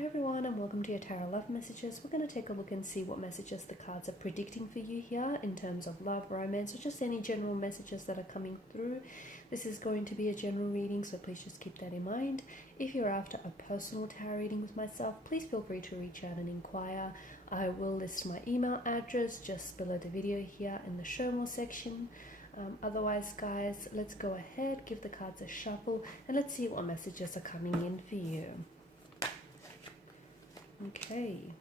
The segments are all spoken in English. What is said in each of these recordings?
Hi everyone, and welcome to your Tarot Love Messages. We're going to take a look and see what messages the cards are predicting for you here in terms of love, romance, or just any general messages that are coming through. This is going to be a general reading, so please just keep that in mind. If you're after a personal tarot reading with myself, please feel free to reach out and inquire. I will list my email address just below the video here in the show more section. Otherwise, guys, let's go ahead, give the cards a shuffle, and let's see what messages are coming in for you. Okay.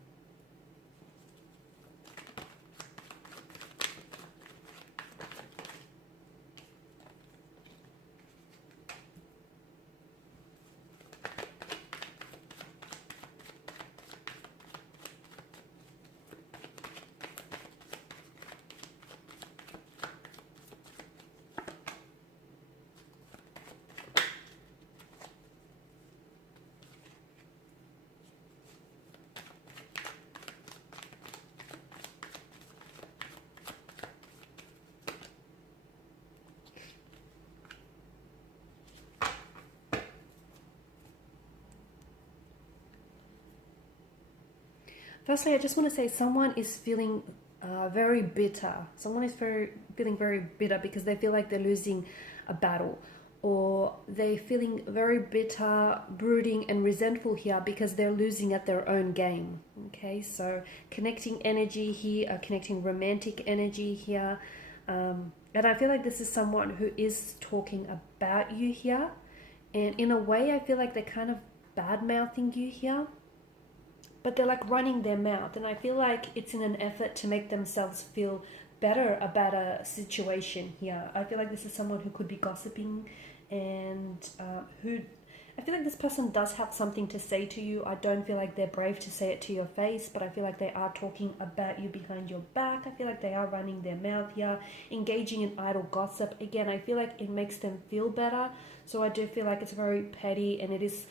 Firstly, I just want to say someone is feeling very bitter. Someone is feeling very bitter because they feel like they're losing a battle, or they're feeling very bitter, brooding, and resentful here because they're losing at their own game. Okay, so connecting energy here, connecting romantic energy here. And I feel like this is someone who is talking about you here. And in a way, I feel like they're kind of bad-mouthing you here. But they're like running their mouth, and I feel like it's in an effort to make themselves feel better about a situation here. I feel like this is someone who could be gossiping, and who I feel like this person does have something to say to you. I don't feel like they're brave to say it to your face, but I feel like they are talking about you behind your back. I feel like they are running their mouth here, engaging in idle gossip. Again, I feel like it makes them feel better. So I do feel like it's very petty, and it is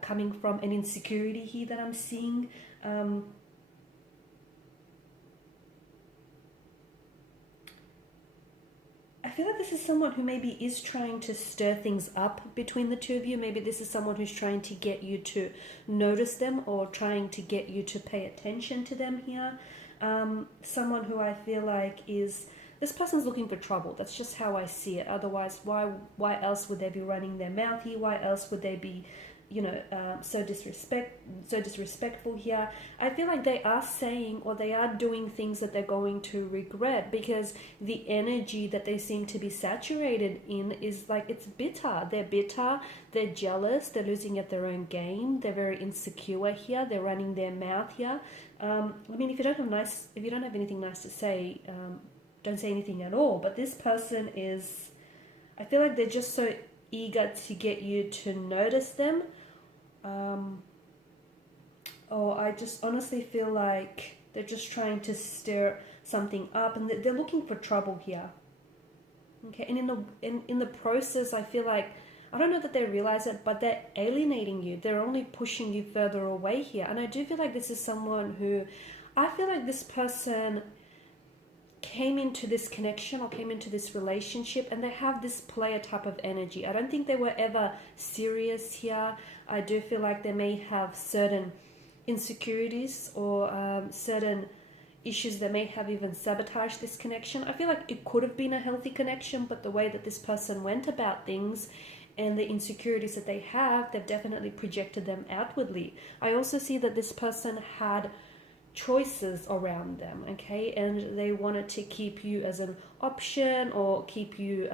coming from an insecurity here that I'm seeing. I feel like this is someone who maybe is trying to stir things up between the two of you. Maybe this is someone who's trying to get you to notice them, or trying to get you to pay attention to them here. Someone who I feel like is... This person's looking for trouble. That's just how I see it. Otherwise, why else would they be running their mouth here? Why else would they be, so disrespectful here? I feel like they are saying, or they are doing things that they're going to regret, because the energy that they seem to be saturated in is like, it's bitter. They're bitter, they're jealous, they're losing at their own game, they're very insecure here, they're running their mouth here. I mean, if you don't have anything nice to say, don't say anything at all. But this person is, I feel like they're just so eager to get you to notice them. Or I just honestly feel like they're just trying to stir something up, and they're looking for trouble here. Okay, and in the process, I feel like, I don't know that they realize it, but they're alienating you. They're only pushing you further away here. And I do feel like this is someone who, I feel like this person came into this connection or came into this relationship, and they have this player type of energy. I don't think they were ever serious here. I do feel like they may have certain insecurities, or certain issues that may have even sabotaged this connection. I feel like it could have been a healthy connection, but the way that this person went about things and the insecurities that they have, they've definitely projected them outwardly. I also see that this person had choices around them, okay, and they wanted to keep you as an option, or keep you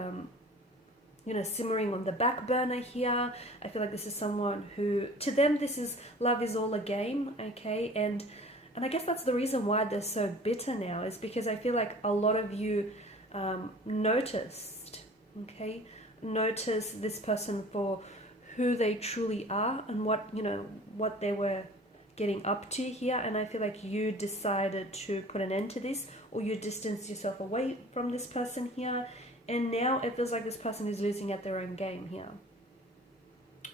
simmering on the back burner here. I feel like this is someone who, to them, this is love is all a game, okay, and I guess that's the reason why they're so bitter now, is because I feel like a lot of you noticed this person for who they truly are, and what they were getting up to here. And I feel like you decided to put an end to this, or you distanced yourself away from this person here, and now it feels like this person is losing at their own game here.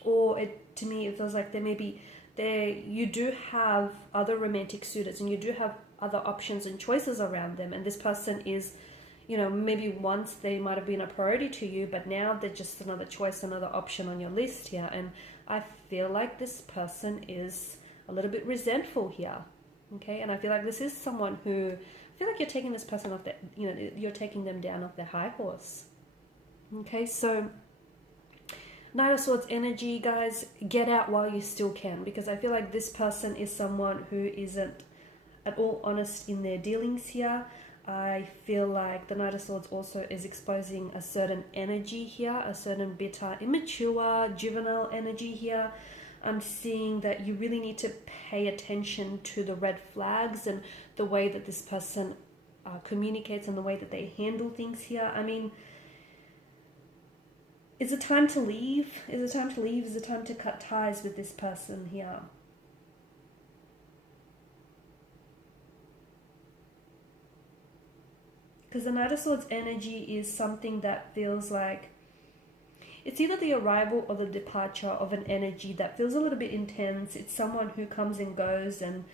Or to me it feels like you do have other romantic suitors, and you do have other options and choices around them, and this person is, maybe once they might have been a priority to you, but now they're just another choice, another option on your list here. And I feel like this person is a little bit resentful here. Okay, and I feel like this is someone who, I feel like you're taking this person off their, you know, you're taking them down off their high horse. Okay, so Knight of Swords energy, guys, get out while you still can, because I feel like this person is someone who isn't at all honest in their dealings here. I feel like the Knight of Swords also is exposing a certain energy here, a certain bitter, immature, juvenile energy here. I'm seeing that you really need to pay attention to the red flags and the way that this person communicates and the way that they handle things here. I mean, is it time to leave? Is it time to leave? Is it time to cut ties with this person here? Because the Knight of Swords energy is something that feels like it's either the arrival or the departure of an energy that feels a little bit intense. It's someone who comes and goes, and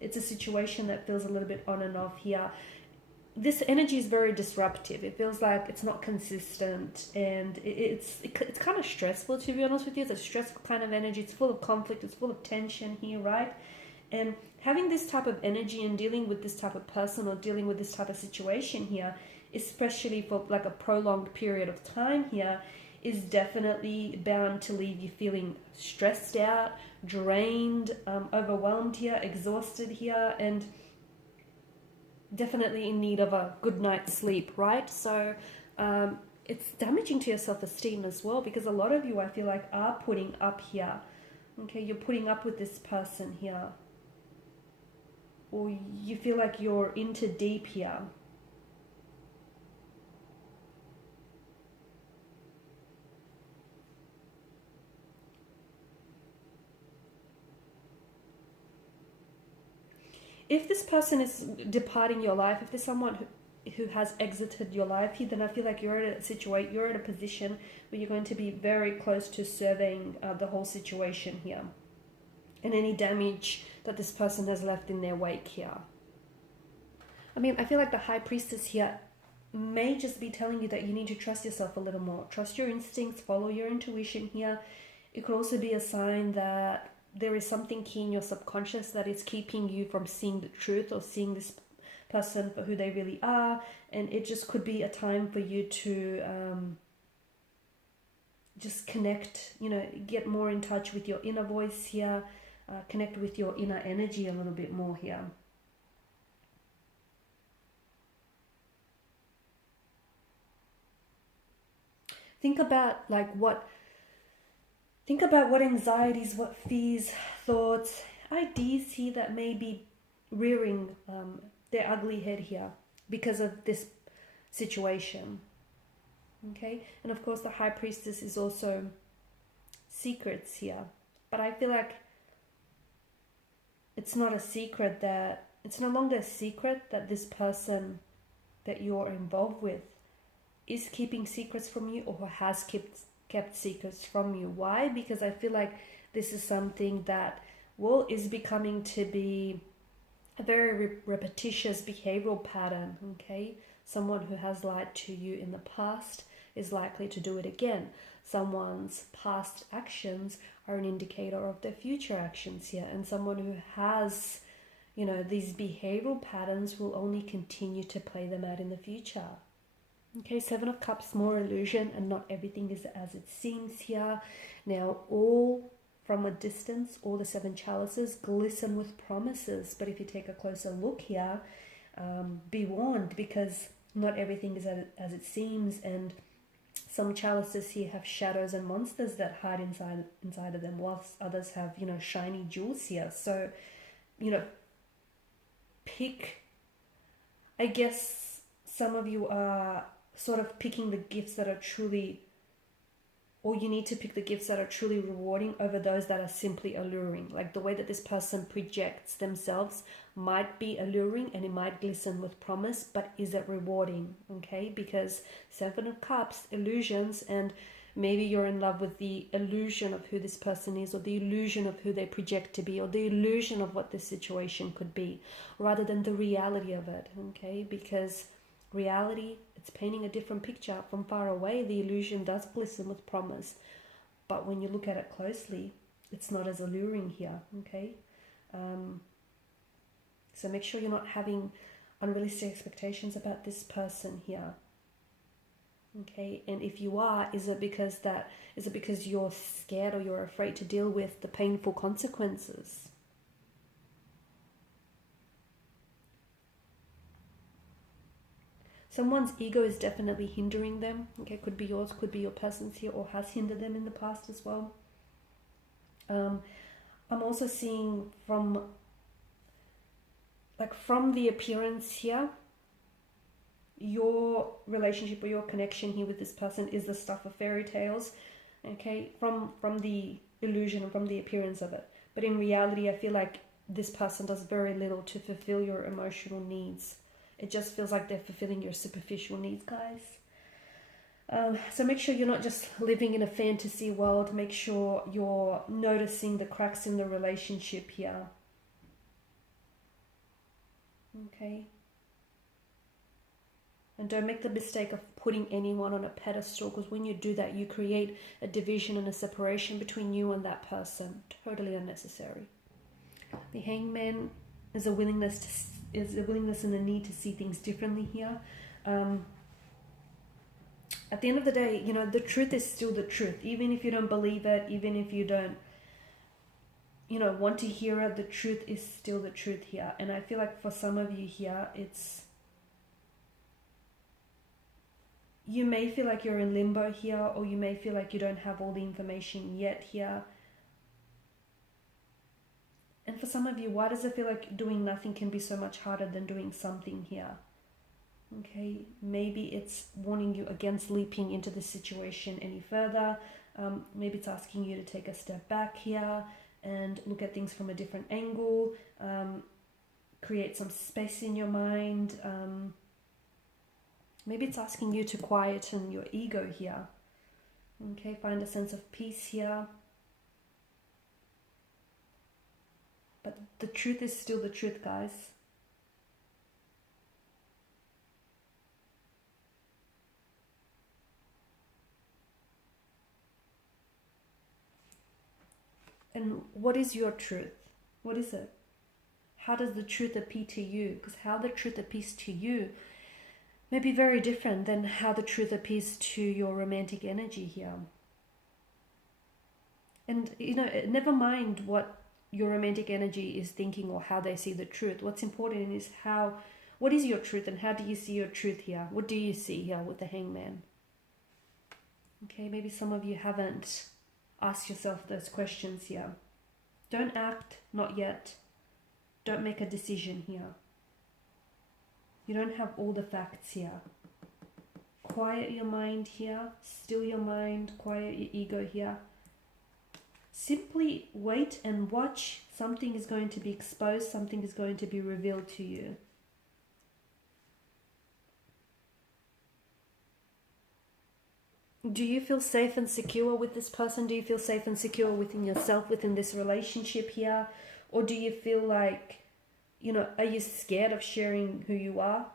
it's a situation that feels a little bit on and off here. This energy is very disruptive. It feels like it's not consistent, and it's kind of stressful, to be honest with you. It's a stressful kind of energy. It's full of conflict. It's full of tension here, right? And having this type of energy and dealing with this type of person or dealing with this type of situation here, especially for like a prolonged period of time here, is definitely bound to leave you feeling stressed out, drained, overwhelmed here, exhausted here, and definitely in need of a good night's sleep, right? So it's damaging to your self-esteem as well, because a lot of you, I feel like, are putting up here. Okay, you're putting up with this person here, or you feel like you're into deep here. If this person is departing your life, if there's someone who has exited your life here, then I feel like you're at a position where you're going to be very close to surveying the whole situation here, and any damage that this person has left in their wake here. I mean, I feel like the High Priestess here may just be telling you that you need to trust yourself a little more. Trust your instincts, follow your intuition here. It could also be a sign that there is something key in your subconscious that is keeping you from seeing the truth or seeing this person for who they really are. And it just could be a time for you to just connect, you know, get more in touch with your inner voice here, connect with your inner energy a little bit more here. Think about what anxieties, what fears, thoughts, ideas here that may be rearing their ugly head here because of this situation. Okay, and of course the High Priestess is also secrets here, but I feel like it's not a secret that, it's no longer a secret that this person that you're involved with is keeping secrets from you, or has kept secrets from you. Why? Because I feel like this is something that, well, is becoming to be a very repetitious behavioral pattern. Okay, someone who has lied to you in the past is likely to do it again. Someone's past actions are an indicator of their future actions here, and someone who has, you know, these behavioral patterns will only continue to play them out in the future. Okay, Seven of Cups, more illusion, and not everything is as it seems here. Now, all from a distance, all the seven chalices glisten with promises. But if you take a closer look here, be warned, because not everything is as it seems, and some chalices here have shadows and monsters that hide inside of them, whilst others have, you know, shiny jewels here. So, you know, pick, I guess some of you are sort of picking the gifts that are truly, or you need to pick the gifts that are truly rewarding over those that are simply alluring. Like the way that this person projects themselves might be alluring and it might glisten with promise, but is it rewarding? Okay, because Seven of Cups, illusions, and maybe you're in love with the illusion of who this person is, or the illusion of who they project to be, or the illusion of what this situation could be, rather than the reality of it. Okay, because reality, it's painting a different picture. From far away, the illusion does glisten with promise, but when you look at it closely, it's not as alluring here, okay? So make sure you're not having unrealistic expectations about this person here. Okay, and if you are, is it because you're scared or you're afraid to deal with the painful consequences? Someone's ego is definitely hindering them. Okay, could be yours, could be your person's here, or has hindered them in the past as well. I'm also seeing from the appearance here, your relationship or your connection here with this person is the stuff of fairy tales, okay, from the illusion and from the appearance of it. But in reality, I feel like this person does very little to fulfill your emotional needs. It just feels like they're fulfilling your superficial needs, guys. So make sure you're not just living in a fantasy world. Make sure you're noticing the cracks in the relationship here. Okay. And don't make the mistake of putting anyone on a pedestal, because when you do that, you create a division and a separation between you and that person. Totally unnecessary. The Hangman is a willingness and a need to see things differently here. At the end of the day, you know, the truth is still the truth. Even if you don't believe it, even if you don't, you know, want to hear it, the truth is still the truth here. And I feel like for some of you here, you may feel like you're in limbo here, or you may feel like you don't have all the information yet here. And for some of you, why does it feel like doing nothing can be so much harder than doing something here? Okay, maybe it's warning you against leaping into the situation any further. Maybe it's asking you to take a step back here and look at things from a different angle, create some space in your mind. Maybe it's asking you to quieten your ego here. Okay, find a sense of peace here. But the truth is still the truth, guys. And what is your truth? What is it? How does the truth appear to you? Because how the truth appears to you may be very different than how the truth appears to your romantic energy here. And, you know, never mind what your romantic energy is thinking or how they see the truth. What's important is what is your truth and how do you see your truth here? What do you see here with the Hangman? Okay, maybe some of you haven't asked yourself those questions here. Don't act, not yet. Don't make a decision here. You don't have all the facts here. Quiet your mind here, still your mind, quiet your ego here. Simply wait and watch. Something is going to be exposed, something is going to be revealed to you. Do you feel safe and secure with this person? Do you feel safe and secure within yourself, within this relationship here? Or do you feel like, you know, are you scared of sharing who you are?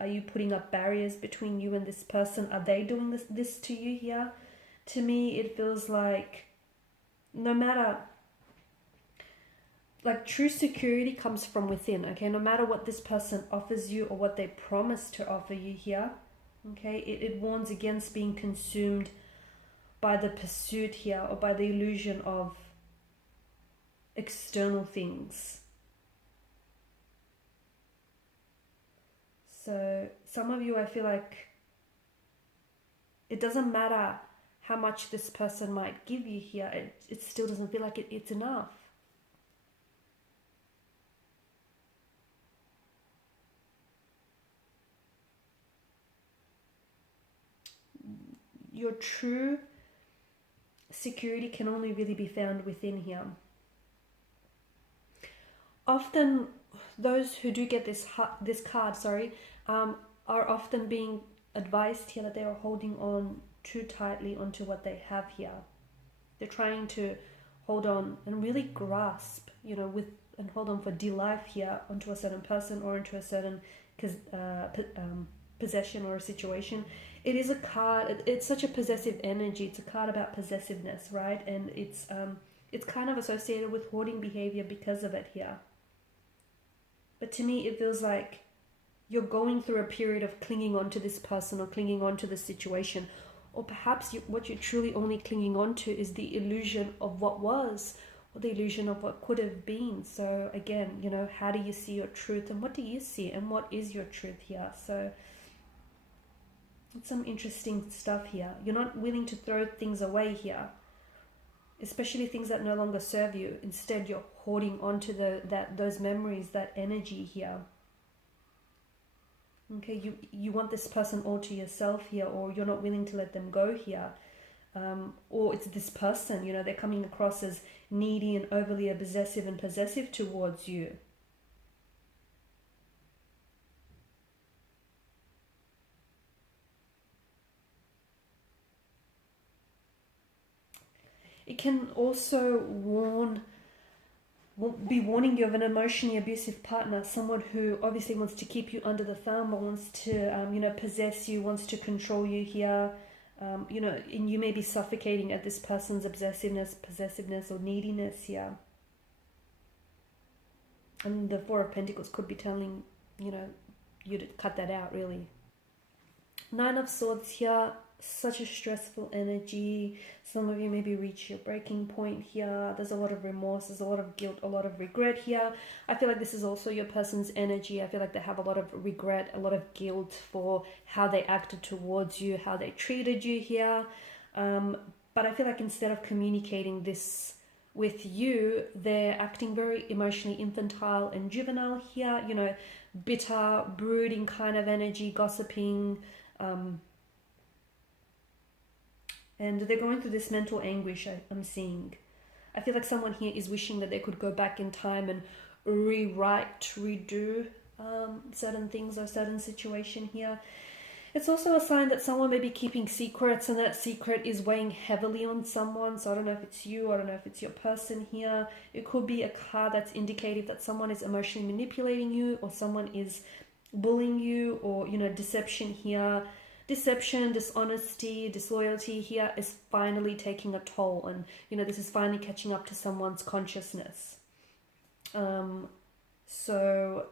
Are you putting up barriers between you and this person? Are they doing this to you here? To me, it feels like no matter, like true security comes from within, okay? No matter what this person offers you or what they promise to offer you here, okay? It warns against being consumed by the pursuit here or by the illusion of external things. So some of you, I feel like it doesn't matter how much this person might give you here, it still doesn't feel like it's enough. Your true security can only really be found within here. Often those who do get this card, are often being advised here that they are holding on too tightly onto what they have here. They're trying to hold on and really grasp, you know, and hold on for dear life here onto a certain person or into a certain possession or a situation. It is a card, it's such a possessive energy. It's a card about possessiveness, right? And it's it's kind of associated with hoarding behavior because of it here. But to me, it feels like you're going through a period of clinging on to this person or clinging on to the situation. Or perhaps what you're truly only clinging on to is the illusion of what was, or the illusion of what could have been. So again, you know, how do you see your truth, and what do you see, and what is your truth here? So it's some interesting stuff here. You're not willing to throw things away here, especially things that no longer serve you. Instead, you're holding on to those memories, that energy here. Okay, you want this person all to yourself here, or you're not willing to let them go here. Or it's this person, you know, they're coming across as needy and overly possessive and possessive towards you. It can also be warning you of an emotionally abusive partner, someone who obviously wants to keep you under the thumb, or wants to, you know, possess you, wants to control you here. You know, and you may be suffocating at this person's obsessiveness, possessiveness, or neediness here. And the Four of Pentacles could be telling, you know, you to cut that out, really. Nine of Swords here, such a stressful energy. Some of you maybe reach your breaking point here. There's a lot of remorse, there's a lot of guilt, a lot of regret here. I feel like this is also your person's energy. I feel like they have a lot of regret, a lot of guilt for how they acted towards you, how they treated you here. But I feel like instead of communicating this with you, they're acting very emotionally infantile and juvenile here. You know, bitter, brooding kind of energy, gossiping, and they're going through this mental anguish I'm seeing. I feel like someone here is wishing that they could go back in time and rewrite, redo certain things or certain situation here. It's also a sign that someone may be keeping secrets, and that secret is weighing heavily on someone. So I don't know if it's you, I don't know if it's your person here. It could be a card that's indicative that someone is emotionally manipulating you, or someone is bullying you, or, you know, deception here. Deception, dishonesty, disloyalty here is finally taking a toll, and, you know, this is finally catching up to someone's consciousness. So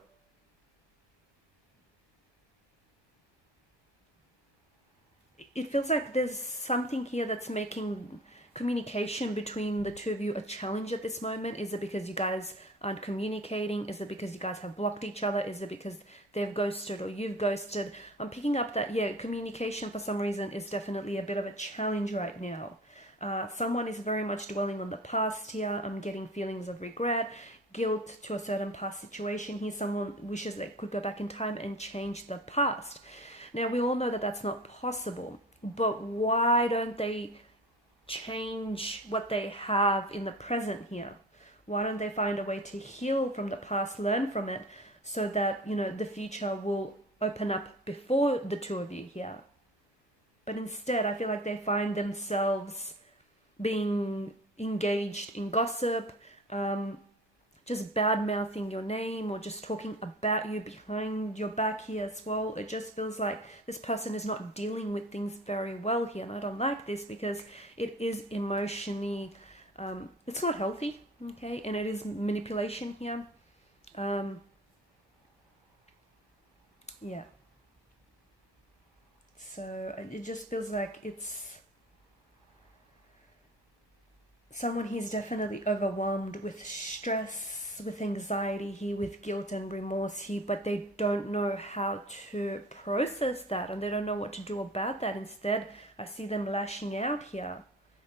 it feels like there's something here that's making communication between the two of you a challenge at this moment. Is it because you guys aren't communicating? Is it because you guys have blocked each other? Is it because they've ghosted or you've ghosted? I'm picking up that, yeah, communication for some reason is definitely a bit of a challenge right now. Someone is very much dwelling on the past here. I'm getting feelings of regret, guilt to a certain past situation here. Someone wishes they could go back in time and change the past. Now, we all know that that's not possible, but why don't they change what they have in the present here? Why don't they find a way to heal from the past, learn from it, so that, you know, the future will open up before the two of you here? But instead, I feel like they find themselves being engaged in gossip, just bad-mouthing your name, or just talking about you behind your back here as well. It just feels like this person is not dealing with things very well here, and I don't like this because it is emotionally, it's not healthy, okay, and it is manipulation here. Yeah. So it just feels like it's someone who's definitely overwhelmed with stress, with anxiety here, with guilt and remorse here, but they don't know how to process that, and they don't know what to do about that. Instead, I see them lashing out here.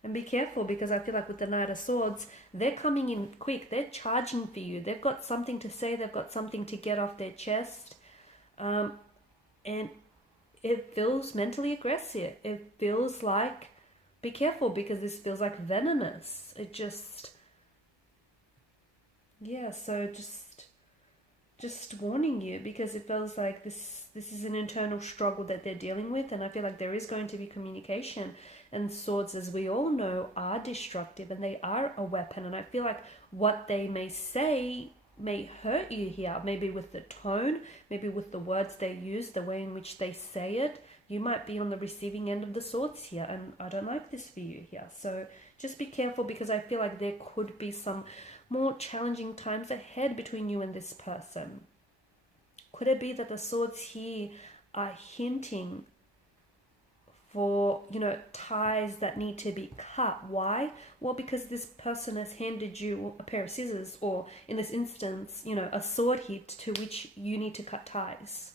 And be careful, because I feel like with the Knight of Swords, they're coming in quick, they're charging for you, they've got something to say, they've got something to get off their chest, and it feels mentally aggressive. It feels like, be careful, because this feels like venomous. It just, yeah, so just warning you, because it feels like this is an internal struggle that they're dealing with, and I feel like there is going to be communication. And swords, as we all know, are destructive, and they are a weapon, and I feel like what they may say may hurt you here, maybe with the tone, maybe with the words they use, the way in which they say it. You might be on the receiving end of the swords here, and I don't like this for you here. So Just be careful, because I feel like there could be some more challenging times ahead between you and this person. Could it be that the swords here are hinting for, you know, ties that need to be cut? Why? Well, because this person has handed you a pair of scissors, or in this instance, you know, a sword here to which you need to cut ties.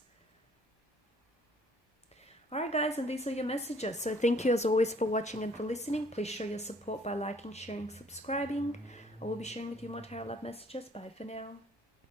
Alright guys, and these are your messages. So thank you as always for watching and for listening. Please show your support by liking, sharing, subscribing. I will be sharing with you more tarot love messages. Bye for now.